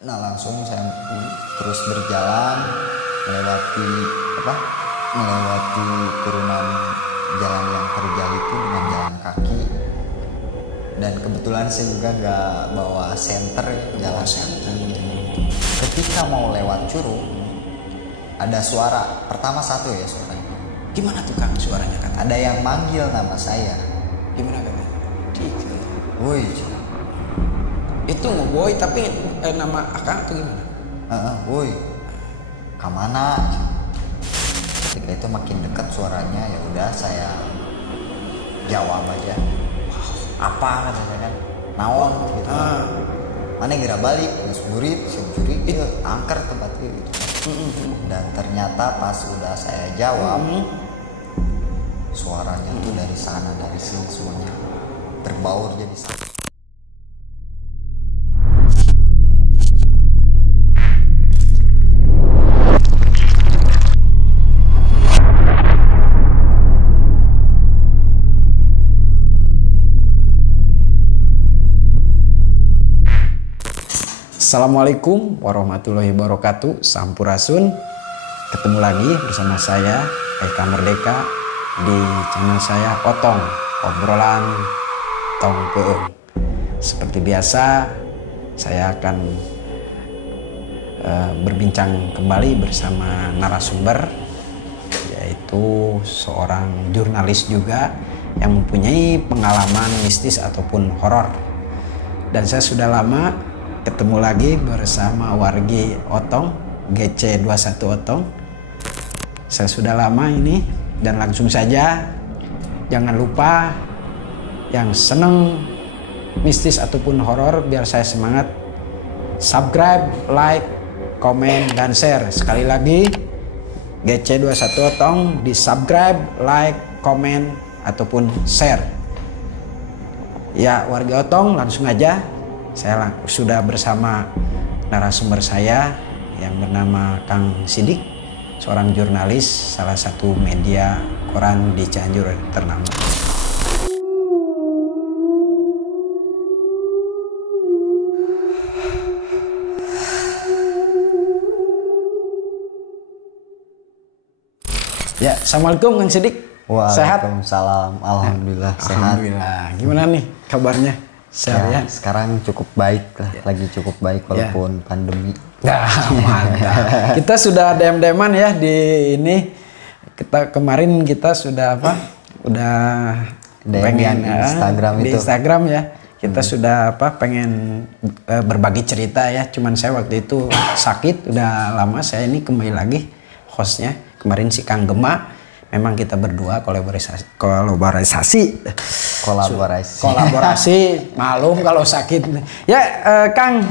Nah langsung saya terus berjalan melewati melewati turunan jalan yang terjal itu dengan jalan kaki. Dan kebetulan saya juga nggak bawa senter jalan kaki. Ketika mau lewat curug ada suara pertama satu ya suaranya. Gimana tuh Kang suaranya Kang? Ada yang manggil nama saya. Gimana Kang? Woi. Itu ngeboy tapi nama Akang atau gimana? Woi. Kamana? Ketika itu makin dekat suaranya, ya udah saya jawab aja. Apa kata saya kan? Naon gitu. Mana kira balik? Sumuri, itu angker tempatnya gitu. Dan ternyata pas sudah saya jawab, suaranya tuh dari sana dari sini semuanya berbaur jadi satu. Assalamualaikum warahmatullahi wabarakatuh. Sampurasun. Ketemu lagi bersama saya Eka Merdeka di channel saya Otong, obrolan tong keung. Seperti biasa saya akan berbincang kembali bersama narasumber, yaitu seorang jurnalis juga yang mempunyai pengalaman mistis ataupun horor. Dan saya sudah lama ketemu lagi bersama wargi Otong, GC21 Otong. Saya sudah lama ini, dan langsung saja jangan lupa yang seneng mistis ataupun horor biar saya semangat, subscribe, like, komen, dan share. Sekali lagi GC21 Otong di subscribe, like, komen, ataupun share. Ya warga Otong, langsung aja saya sudah bersama narasumber saya yang bernama Kang Sidik, seorang jurnalis salah satu media koran di Cianjur ternama. Ya, assalamualaikum Kang Sidik. Sehat? Waalaikumsalam. Alhamdulillah sehat. Alhamdulillah. Gimana nih kabarnya? Sehat ya? Sekarang cukup baik lah, lagi cukup baik walaupun pandemi. Ya, mantap. Kita sudah dem-deman ya di ini. Kemarin kita sudah Udah pengen Instagram di Instagram ya. Kita sudah pengen berbagi cerita ya. Cuman saya waktu itu sakit, udah lama. Saya ini kembali lagi hostnya. Kemarin si Kang Gema. Memang kita berdua kolaborasi. Malum kalau sakit. Ya Kang,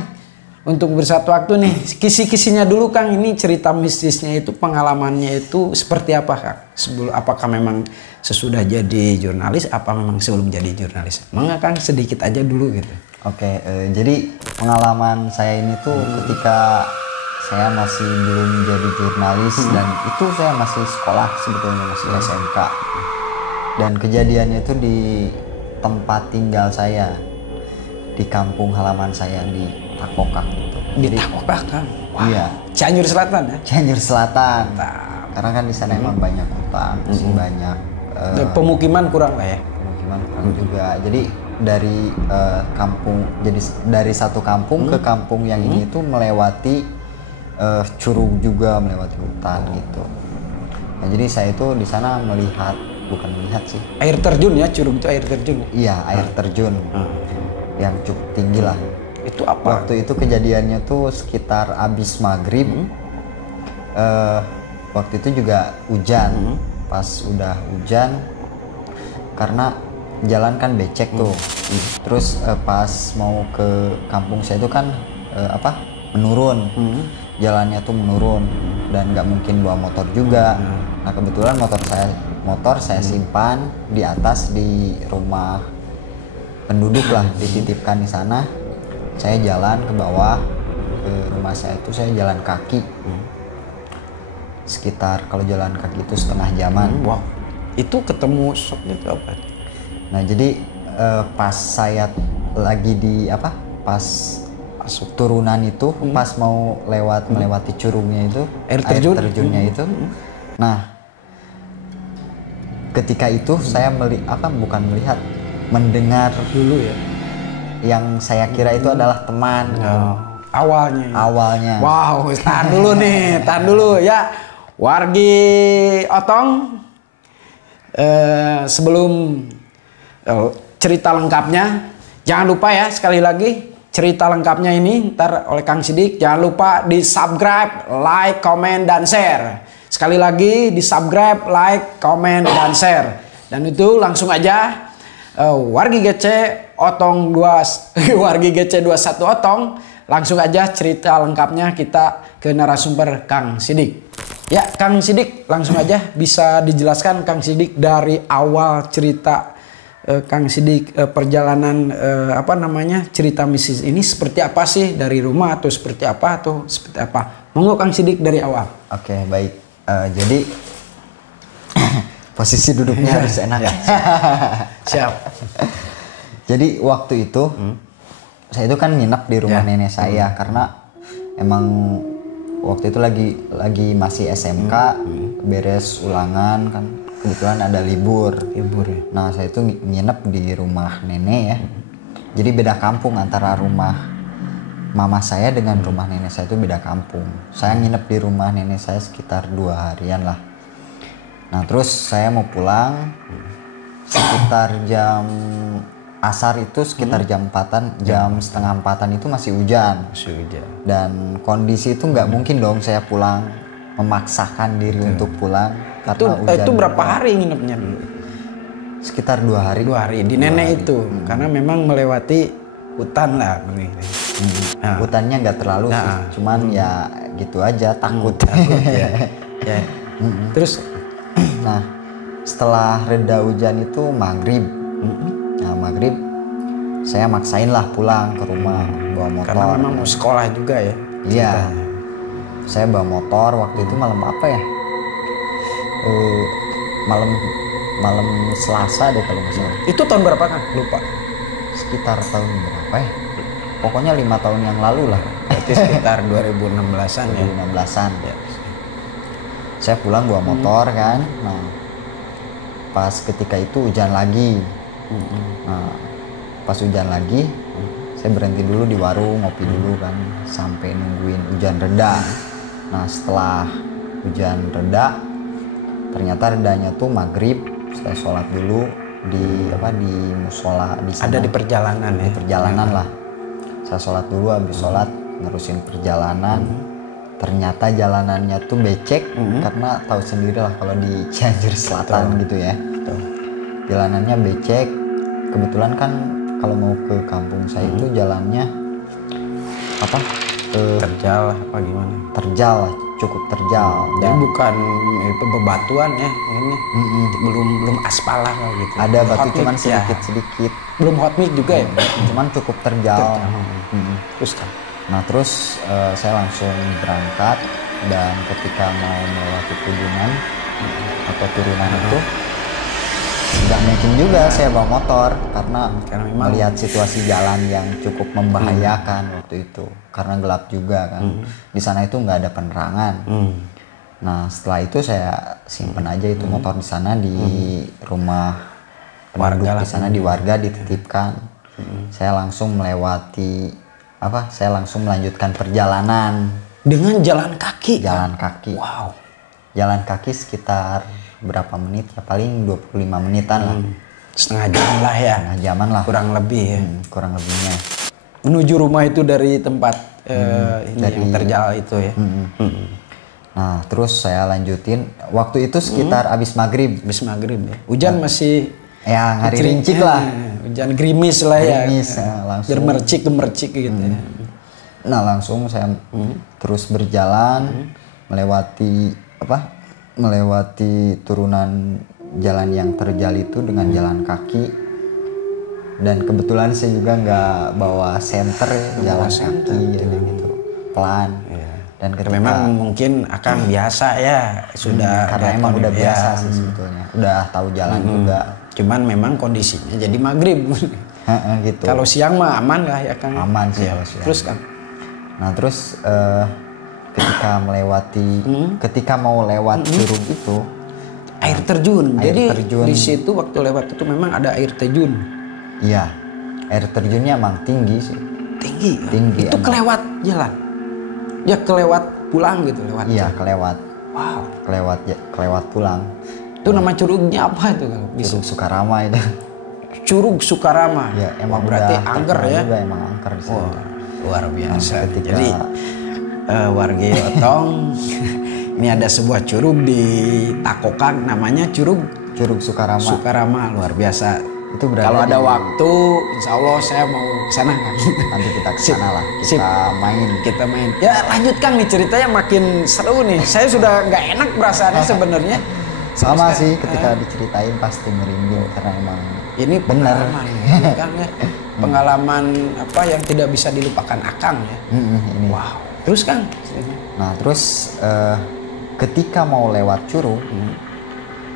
untuk bersatu waktu nih, kisi-kisinya dulu Kang, ini cerita mistisnya itu, pengalamannya itu seperti apa Kang? Apakah memang sesudah jadi jurnalis, apa memang sebelum jadi jurnalis? Mangga Kang sedikit aja dulu gitu. Oke, jadi pengalaman saya ini tuh ketika saya masih belum jadi jurnalis dan itu saya masih sekolah sebetulnya, masih SMK. Dan kejadiannya itu di tempat tinggal saya, di kampung halaman saya di Takokak gitu. Di Takokak Kang? Iya. Cianjur Selatan ya? Cianjur Selatan. Karena kan di sana emang banyak hutan, masih banyak. Pemukiman kurang lah ya? Pemukiman kurang juga. Jadi dari kampung, jadi dari satu kampung ke kampung yang ini tuh melewati curug juga, melewati hutan gitu. Nah, jadi saya itu di sana bukan melihat sih. Air terjun ya, curug itu air terjun. Iya, air terjun yang cukup tinggi lah. Itu apa? Waktu itu kejadiannya tuh sekitar abis maghrib. Waktu itu juga hujan. Pas udah hujan, karena jalan kan becek tuh. Terus pas mau ke kampung saya itu kan menurun. Jalannya tuh menurun dan nggak mungkin bawa motor juga. Nah kebetulan motor saya simpan di atas di rumah penduduk lah, dititipkan di sana. Saya jalan ke bawah ke rumah saya itu, saya jalan kaki. Sekitar kalau jalan kaki itu setengah jaman. Wow, itu ketemu sok itu apa? Nah jadi pas saya lagi di pas masuk turunan itu pas mau melewati curugnya itu Air terjunnya itu. Nah, ketika itu saya bukan melihat, mendengar dulu ya. Yang saya kira itu adalah teman. Awalnya. Wow, tahan dulu ya. Wargi Otong, sebelum cerita lengkapnya, jangan lupa ya, sekali lagi cerita lengkapnya ini ntar oleh Kang Sidik. Jangan lupa di subscribe, like, komen, dan share. Sekali lagi di subscribe, like, komen, dan share. Dan itu langsung aja Wargi GC Otong 2 Wargi GC 21 Otong, langsung aja cerita lengkapnya kita ke narasumber Kang Sidik. Ya, Kang Sidik, langsung aja bisa dijelaskan Kang Sidik dari awal cerita Kang Sidik perjalanan cerita mistis ini seperti apa sih, dari rumah atau seperti apa Monggo Kang Sidik dari awal. Oke, baik. Jadi posisi duduknya harus enak. Ya. Siap. Jadi waktu itu saya itu kan nginep di rumah nenek saya karena emang waktu itu lagi masih SMK, beres ulangan kan, kebetulan ada libur ya. Nah, saya itu nginep di rumah nenek ya. Jadi beda kampung antara rumah mama saya dengan rumah nenek saya itu beda kampung. Saya nginep di rumah nenek saya sekitar 2 harian lah. Nah, terus saya mau pulang sekitar jam asar itu, sekitar jam 4-an, jam setengah 4-an itu masih hujan. Dan kondisi itu nggak mungkin dong saya pulang, memaksakan diri untuk pulang karena hujan. Itu berapa hari nginepnya dulu? Sekitar 2 hari. 2 hari di nenek itu, karena memang melewati hutan lah. Hutannya nggak terlalu sih, cuman ya gitu aja, takut. Ya. Terus, nah setelah reda hujan itu maghrib. Nah, maghrib saya maksain lah pulang ke rumah bawa motor. Karena memang mau sekolah juga ya. Iya. Saya bawa motor waktu itu malam apa ya? Malam Selasa deh kalau nggak salah. Itu tahun berapa kan? Lupa. Sekitar tahun berapa ya? Pokoknya 5 tahun yang lalu lah. Itu sekitar 2016-an ya. 2016-an. Ya. Saya pulang bawa motor kan. Nah, pas ketika itu hujan lagi. Nah, pas hujan lagi, saya berhenti dulu di warung, ngopi dulu kan, sampai nungguin hujan reda. Nah, setelah hujan reda, ternyata redanya tuh maghrib. Saya sholat dulu di musola di sana. Ada di perjalanan ya? Di perjalanan lah. Saya sholat dulu, habis sholat nerusin perjalanan. Ternyata jalanannya tuh becek, karena tahu sendiri lah kalau di Cianjur Selatan gitu ya. Jalanannya becek. Kebetulan kan kalau mau ke kampung saya itu jalannya terjal apa gimana? Terjal lah, cukup terjal. Jadi bukan itu bebatuan ya ini. Belum aspal lah gitu. Ada batu cuman sedikit. Belum hot mix juga ya? Cuman cukup terjal. Terus kan? Nah, terus saya langsung berangkat, dan ketika mau melewati turunan atau turunan itu nggak mungkin juga saya bawa motor karena melihat situasi jalan yang cukup membahayakan waktu itu, karena gelap juga kan. Di sana itu nggak ada penerangan. Nah, setelah itu saya simpen aja itu motor di sana, di rumah penduduk di sana, di warga dititipkan. Saya langsung melanjutkan perjalanan dengan jalan kaki. Wow. Jalan kaki sekitar berapa menit ya, paling 25 menitan lah. Setengah jam lah ya. Setengah jaman lah. Kurang lebih ya. Kurang lebihnya. Menuju rumah itu dari tempat yang terjal itu ya. Nah, terus saya lanjutin. Waktu itu sekitar abis maghrib. Abis maghrib ya. Hujan masih ya hari rincik lah. Hujan gerimis lah ya. Langsung. Gemercik gitu ya. Nah, langsung saya terus berjalan melewati turunan jalan yang terjal itu dengan jalan kaki. Dan kebetulan saya juga nggak bawa senter, jalan kaki gitu, pelan. Dan ketika, memang mungkin akan biasa ya, sudah karena emang udah biasa sih sebetulnya, udah tahu jalan juga. Cuman memang kondisinya jadi maghrib. Gitu. Kalau siang mah aman lah ya Kang. Aman sih kalau siang. Terus kan Nah terus ketika mau lewat curug itu Air terjun. air Jadi terjun. di situ waktu lewat itu memang ada air terjun. Iya, air terjunnya emang tinggi sih. Tinggi. Tinggi, Itu emang. kelewat jalan. Ya kelewat pulang gitu lewat. Iya, jalan. kelewat Wow. kelewat pulang. Itu nama curugnya apa itu kalau bisa? Curug Sukarama itu. Curug Sukarama. Ya, emang berarti udah angker terkenal ya. juga, emang angker di sana. Wah, luar biasa. Nah, ketika- Jadi warga Otong ini ada sebuah curug di Takokang namanya Curug Curug Sukarama. Sukarama, luar biasa. Itu berada Kalau ada di- waktu, insya Allah saya mau ke sana kan. Nanti kita ke Sip, sana lah, sip. kita main. Kita main. Ya lanjutkan nih ceritanya makin seru nih. Saya sudah nggak enak perasaannya sebenarnya. Sama Terus, sih ketika diceritain pasti merinding karena emang ini benar. pengalaman kan ya. Pengalaman apa yang tidak bisa dilupakan Akang ya. Ini. Wow. Terus Kang. Nah terus ketika mau lewat curug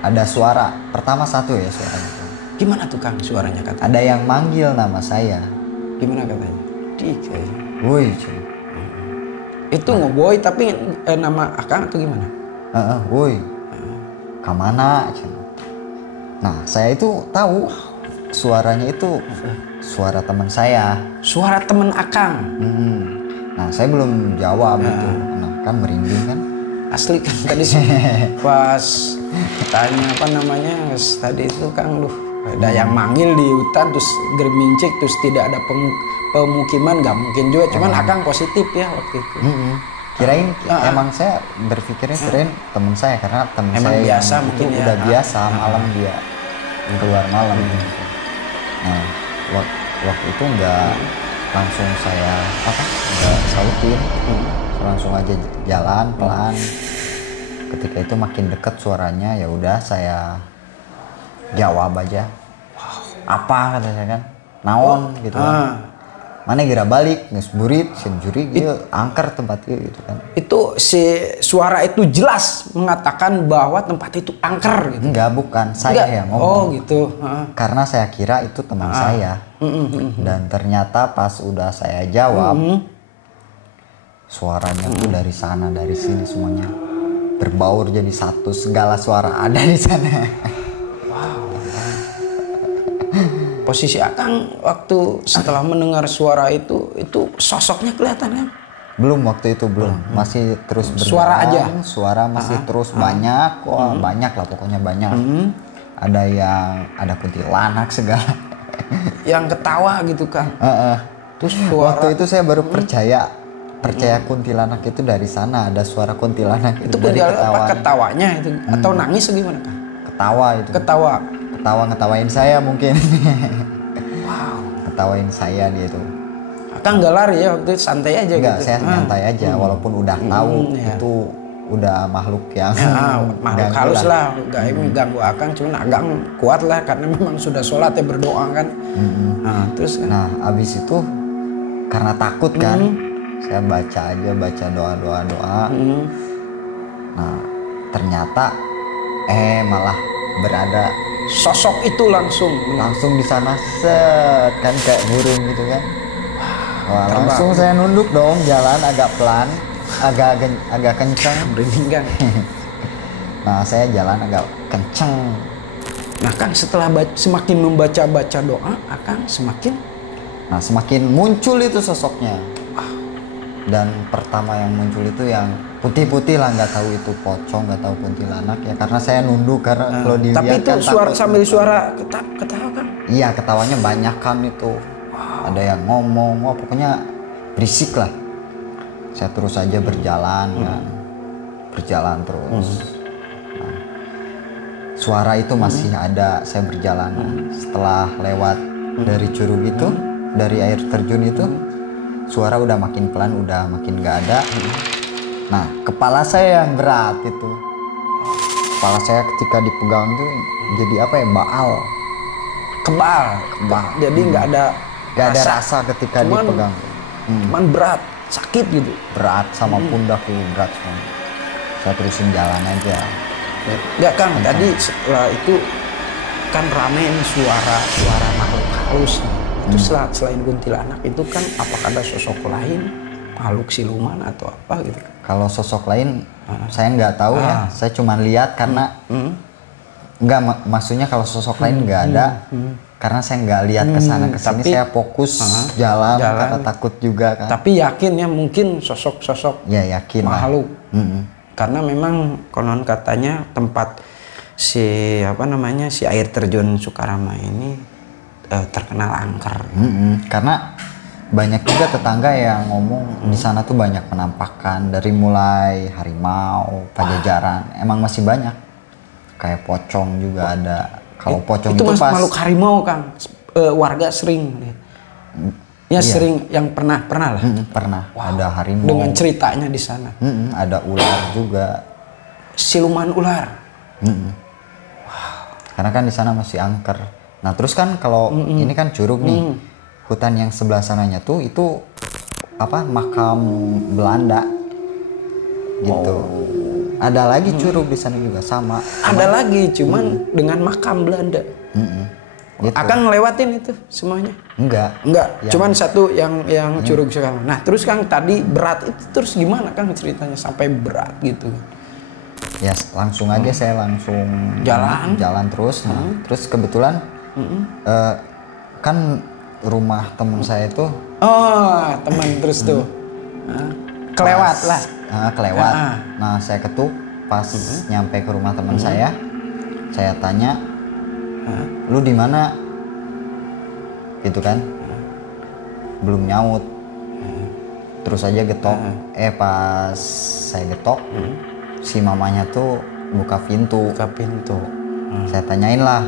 ada suara. Pertama satu ya suaranya. Gimana tuh Kang suaranya kata? Ada yang manggil nama saya. Gimana katanya? Dika. Woi, cuy. Itu ngoboy tapi nama Akang atau gimana? Woi. Kamana? Cuy. Nah saya itu tahu suaranya itu suara teman saya. Suara temen Akang. Nah saya belum jawab itu. Nah kan merinding kan. Asli kan tadi sih pas tanya apa namanya tadi itu Kang ada yang manggil di hutan terus germincik terus tidak ada pemukiman nggak mungkin juga cuman Akang positif ya waktu itu. Kirain emang saya berpikirnya kirain teman saya karena teman Emang saya biasa yang mungkin itu ya. udah biasa malam dia keluar malam. Nah waktu itu nggak langsung saya nggak sautin, saya langsung aja jalan pelan. Ketika itu makin dekat suaranya ya udah saya jawab aja. Apa katanya kan? Naon gitu kan. Mana kira balik geus burit sieun juri ieu angker tempat ieu gitu kan. Itu si suara itu jelas mengatakan bahwa tempat itu angker gitu. Enggak, bukan saya yang ngomong. Oh gitu. Karena saya kira itu teman saya. Dan ternyata pas udah saya jawab suaranya tuh dari sana dari sini semuanya berbaur jadi satu, segala suara ada di sana. Posisi Akang waktu setelah mendengar suara itu sosoknya kelihatan kan? Belum, waktu itu belum, masih terus berjalan. Suara aja? Suara masih terus banyak, wah banyak lah pokoknya banyak. Ada kuntilanak segala. Yang ketawa gitu Kang. Terus Waktu itu saya baru percaya kuntilanak itu dari sana, ada suara kuntilanak itu dari kuntilanak apa ketawanya. ketawanya itu atau nangis atau gimana Kang? Ketawa itu. Ketawa. Ngetawain saya mungkin. Wow. Ngetawain saya dia tuh. Akang nggak lari ya waktu itu santai aja Enggak, gitu. saya nyantai aja walaupun udah tahu ya. itu udah makhluk yang Makhluk ganggu halus lah, nggak ganggu Akang, cuman Akang kuat lah karena memang sudah sholat ya berdoa kan. Nah, terus kan. Nah, abis itu karena takut kan, saya baca doa. Nah, ternyata malah berada Sosok itu langsung di sana set kan kayak burung gitu kan. Wah, terbang. langsung saya nunduk dong, jalan agak pelan, agak kenceng. merinding kan. Nah, saya jalan agak kenceng. Nah Kang setelah semakin membaca doa, Akang semakin muncul itu sosoknya. Dan pertama yang muncul itu yang putih-putih lah, nggak tahu itu pocong, nggak tahu kuntilanak ya, karena saya nunduk karena kalau dilihat tapi itu kan suara takut. sambil suara ketawa Kang. Iya, ketawanya banyak kan itu. Ada yang ngomong, wah pokoknya berisik lah. Saya terus aja berjalan kan. Berjalan terus. Nah, suara itu masih ada, saya berjalan. Setelah lewat dari curug itu, dari air terjun itu, suara udah makin pelan, udah makin gak ada. Nah, kepala saya yang berat itu. Kepala saya ketika dipegang tuh jadi apa ya, baal. Kebal. Jadi nggak ada rasa ketika dipegang. Cuman berat, sakit gitu. Berat sama pundakku, berat semua. Saya terusin jalan aja. Nggak Kang, tadi setelah itu kan rame nih suara makhluk halus. Itu selain kuntilanak itu kan apakah ada sosok lain makhluk siluman atau apa gitu. Kalau sosok lain saya nggak tahu ya, saya cuma lihat karena nggak maksudnya kalau sosok lain nggak ada karena saya nggak lihat ke sana ke sini, saya fokus jalan karena takut juga kan. Tapi yakin ya mungkin sosok-sosok ya yakin makhluk. Karena memang konon katanya tempat si air terjun Sukarama ini terkenal angker. Karena banyak juga tetangga yang ngomong di sana tuh banyak penampakan dari mulai harimau, pajajaran, emang masih banyak. Kayak pocong juga ada. Kalau pocong itu pas makhluk harimau Kang, warga sering lihat. Ya sering yang pernah lah. Pernah. Ada harimau. Dengan ceritanya di sana. Ada ular juga. Siluman ular. Karena kan di sana masih angker. Nah terus kan kalau ini kan Curug nih. Hutan yang sebelah sananya tuh itu makam Belanda gitu. Ada lagi Curug di sana juga sama. Ada lagi cuman dengan makam Belanda. Gitu. Akang ngelewatin itu semuanya? Enggak. Cuman satu yang Curug sekarang. Nah terus Kang tadi berat itu terus gimana Kang ceritanya sampai berat gitu? Ya langsung aja saya langsung jalan terus. Nah terus kebetulan kan rumah teman saya itu teman terus tuh kelewat lah. Kelewat. Nah saya ketuk pas nyampe ke rumah teman saya tanya, lu di mana? Gitu kan? Belum nyaut. Terus aja getok. Pas saya getok, si mamanya tuh buka pintu. Saya tanyain lah,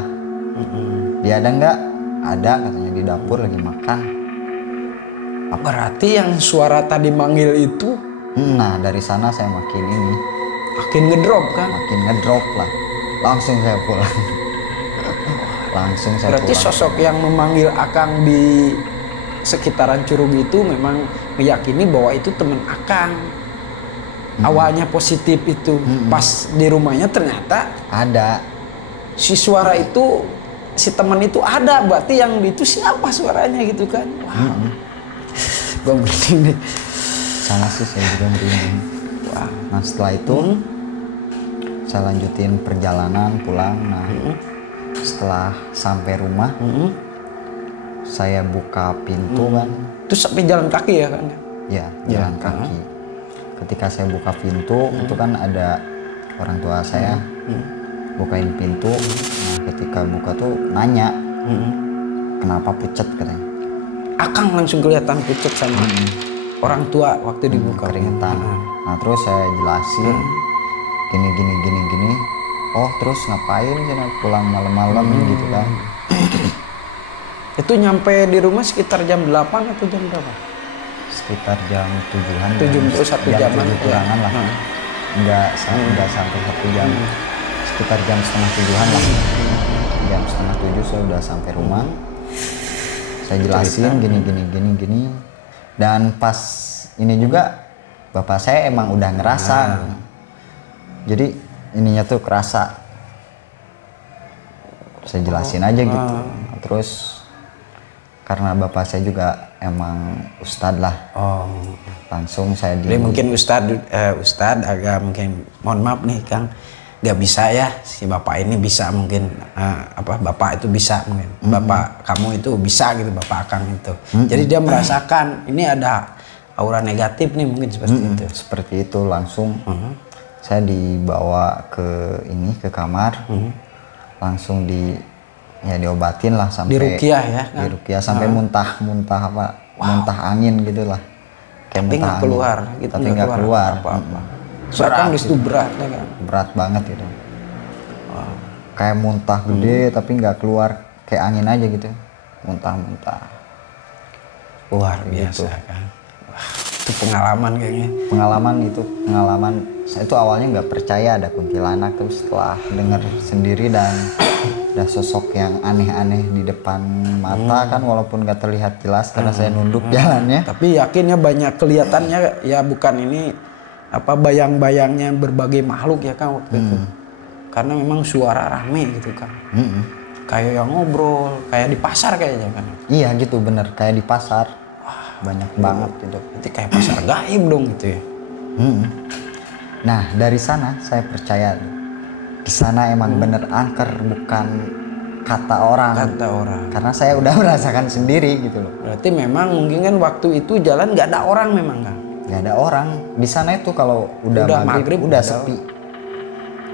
dia ada nggak? Ada, katanya di dapur lagi makan. Berarti yang suara tadi manggil itu? Nah dari sana saya makin ngedrop kan? Makin ngedrop lah. Langsung saya pulang. Berarti sosok yang memanggil Akang di sekitaran Curug itu memang meyakini bahwa itu teman Akang. Awalnya positif itu. Pas di rumahnya ternyata ada. Si suara itu, si teman itu ada, berarti yang itu siapa suaranya gitu kan? Wow. Gue merinding deh. Sama sih saya juga merinding. Wow. Nah setelah itu saya lanjutin perjalanan pulang. Nah setelah sampai rumah saya buka pintu kan. Terus sampai jalan kaki ya kan? Ya jalan kaki. Ketika saya buka pintu itu kan ada orang tua saya bukain pintu. Nah ketika buka tuh nanya kenapa pucet katanya. Akang langsung kelihatan pucet sama orang tua waktu dibuka. Keringetan. Nah terus saya jelasin gini. Oh terus ngapain sih pulang malam-malam gitu kan. Itu nyampe di rumah sekitar jam 8 atau jam berapa? Sekitar jam 7-an. 1 jam kurangan lah. Enggak sampai 1 jam. Sekitar jam 6:30-an lah. Jam 6:30 saya udah sampai rumah. Saya jelasin gini. Dan pas ini juga bapak saya emang udah ngerasa. Jadi ininya tuh kerasa. Saya jelasin aja gitu. Terus karena bapak saya juga emang ustadz lah. Langsung saya Jadi mungkin ustadz agak mungkin mohon maaf nih Kang, nggak bisa ya si bapak ini bisa mungkin bapak itu bisa mungkin bapak kamu itu bisa gitu, bapak Akang itu. Jadi dia merasakan ini ada aura negatif nih mungkin seperti itu. Seperti itu langsung saya dibawa ke kamar. Langsung diobatin lah sampai diruqyah ya kan? Diruqyah sampai muntah muntah angin gitulah. Tapi nggak keluar gitu. Tapi nggak keluar apa-apa. Soalnya kan itu berat ya kan? Berat banget gitu. Kayak muntah gede tapi nggak keluar, kayak angin aja gitu. Muntah-muntah. Luar biasa kan. Wah, itu pengalaman kayaknya. Pengalaman saya itu awalnya nggak percaya ada kuntilanak tuh, setelah dengar sendiri dan ada sosok yang aneh-aneh di depan mata kan, walaupun nggak terlihat jelas karena saya nunduk jalannya. Tapi yakinnya banyak kelihatannya ya, bukan ini bayang-bayangnya berbagai makhluk ya kan waktu itu. Karena memang suara rame gitu kan. Kayak yang ngobrol, kayak di pasar kayaknya kan. Iya gitu bener, kayak di pasar. Wah, banyak banget gitu. Nanti kayak pasar gaib dong gitu ya. Nah dari sana saya percaya di sana emang bener angker, bukan kata orang. Karena saya udah merasakan sendiri gitu loh. Berarti memang mungkin kan waktu itu jalan nggak ada orang memang kan? Nggak ada orang di sana itu, kalau udah maghrib udah sepi.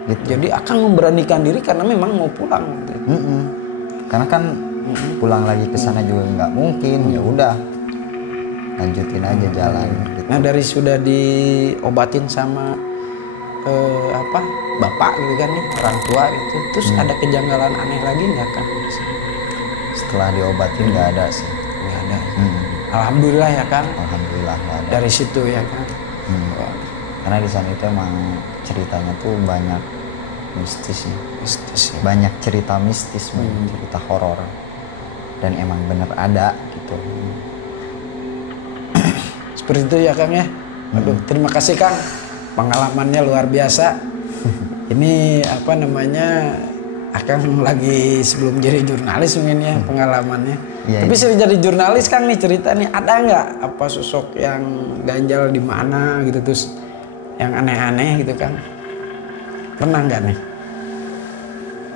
Gitu. Jadi akan memberanikan diri karena memang mau pulang. Gitu. Karena kan pulang lagi ke sana juga nggak mungkin. Ya udah lanjutin aja jalan. Gitu. Nah dari sudah diobatin sama bapak gitu kan nih, orang tua gitu, terus ada kejanggalan aneh lagi nggak kan? Setelah diobatin nggak ada sih. Nggak ada. Alhamdulillah ya kan. Alhamdulillah nggak ada. Dari situ ya kan. Karena di sana itu emang ceritanya tuh banyak mistisnya. Mistis ya. Banyak cerita mistis, banyak cerita horor, dan emang bener ada gitu. Seperti itu ya Kang ya. Aduh, terima kasih Kang. Pengalamannya luar biasa. Ini apa namanya, Akang lagi sebelum jadi jurnalis mungkin ya pengalamannya. Ya, tapi sering jadi jurnalis Kang nih, cerita nih, ada nggak apa sosok yang ganjal di mana gitu, terus yang aneh-aneh gitu Kang? Pernah nggak nih?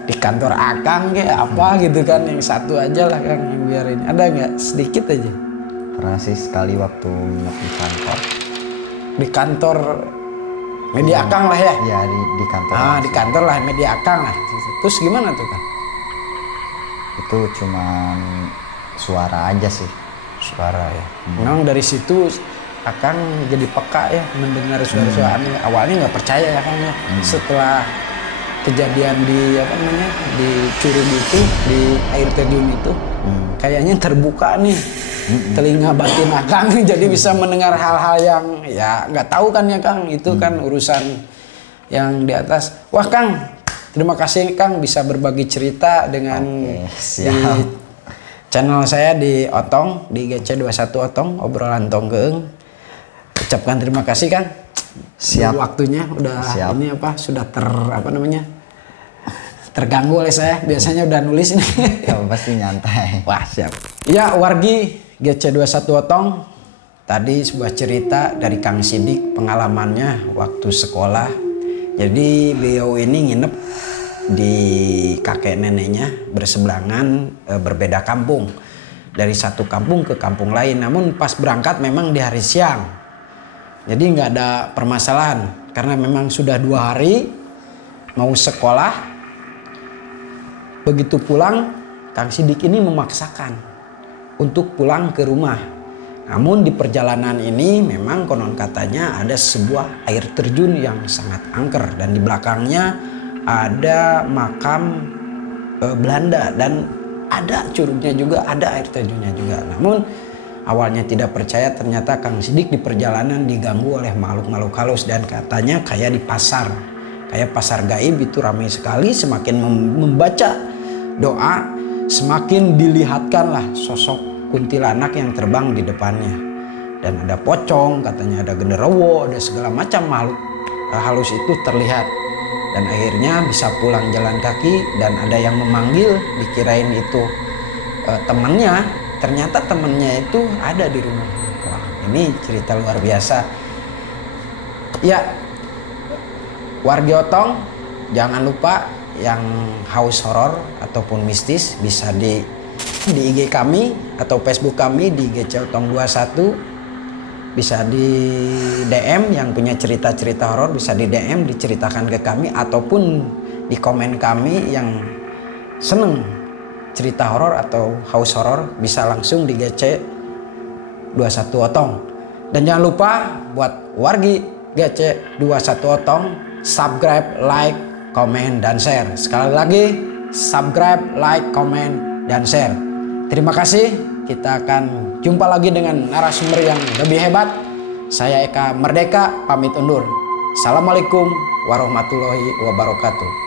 Di kantor Akang kayak apa gitu kan, yang satu aja lah Kang yang biarin. Ada nggak sedikit aja? Pernah sih sekali waktu nginep di kantor. Di kantor Media Akang lah ya? Iya di kantor. Di kantor lah Media Akang lah. Terus gimana tuh Kang? Itu cuman suara aja sih. Suara ya. Memang dari situ Akang jadi peka ya mendengar suara-suara aneh. Awalnya nggak percaya ya Kang ya. Setelah kejadian di apa namanya, di Curug itu, di air terjun itu, kayaknya terbuka nih telinga batin Akang, jadi bisa mendengar hal-hal yang ya nggak tahu kan ya Kang, itu kan urusan yang di atas. Wah Kang, terima kasih Kang bisa berbagi cerita dengan di channel saya di Otong, di GC21 Otong, obrolan Tonggeung. Ucapkan terima kasih Kang. Siap. Waktunya udah ini apa, sudah terganggu oleh saya, biasanya udah nulis ini. Ya pasti nyantai. Wah siap. Ya wargi GC21 Otong, tadi sebuah cerita dari Kang Sidik, pengalamannya waktu sekolah. Jadi beliau ini nginep di kakek neneknya berseberangan, berbeda kampung. Dari satu kampung ke kampung lain, namun pas berangkat memang di hari siang. Jadi nggak ada permasalahan, karena memang sudah 2 hari mau sekolah. Begitu pulang, Kang Sidik ini memaksakan untuk pulang ke rumah. Namun di perjalanan ini memang konon katanya ada sebuah air terjun yang sangat angker, dan di belakangnya ada makam Belanda, dan ada curugnya juga, ada air terjunnya juga. Namun awalnya tidak percaya, ternyata Kang Sidik di perjalanan diganggu oleh makhluk-makhluk halus, dan katanya kayak di pasar, kayak pasar gaib itu ramai sekali. Semakin membaca doa, semakin dilihatkanlah sosok kuntilanak yang terbang di depannya, dan ada pocong, katanya ada genderuwo, ada segala macam makhluk halus itu terlihat. Dan akhirnya bisa pulang jalan kaki, dan ada yang memanggil, dikirain itu temannya, ternyata temannya itu ada di rumah. Wah, ini cerita luar biasa ya wargi Otong. Jangan lupa yang haus horor ataupun mistis bisa di IG kami atau Facebook kami di GC Otong 21, bisa di DM yang punya cerita-cerita horor, bisa di DM diceritakan ke kami, ataupun di komen kami yang seneng cerita horor atau haus horor bisa langsung di GC 21 Otong. Dan jangan lupa buat wargi GC 21 Otong, subscribe, like, komen, dan share. Sekali lagi, subscribe, like, komen, dan share. Terima kasih. Kita akan jumpa lagi dengan narasumber yang lebih hebat. Saya Eka Merdeka, pamit undur. Assalamualaikum warahmatullahi wabarakatuh.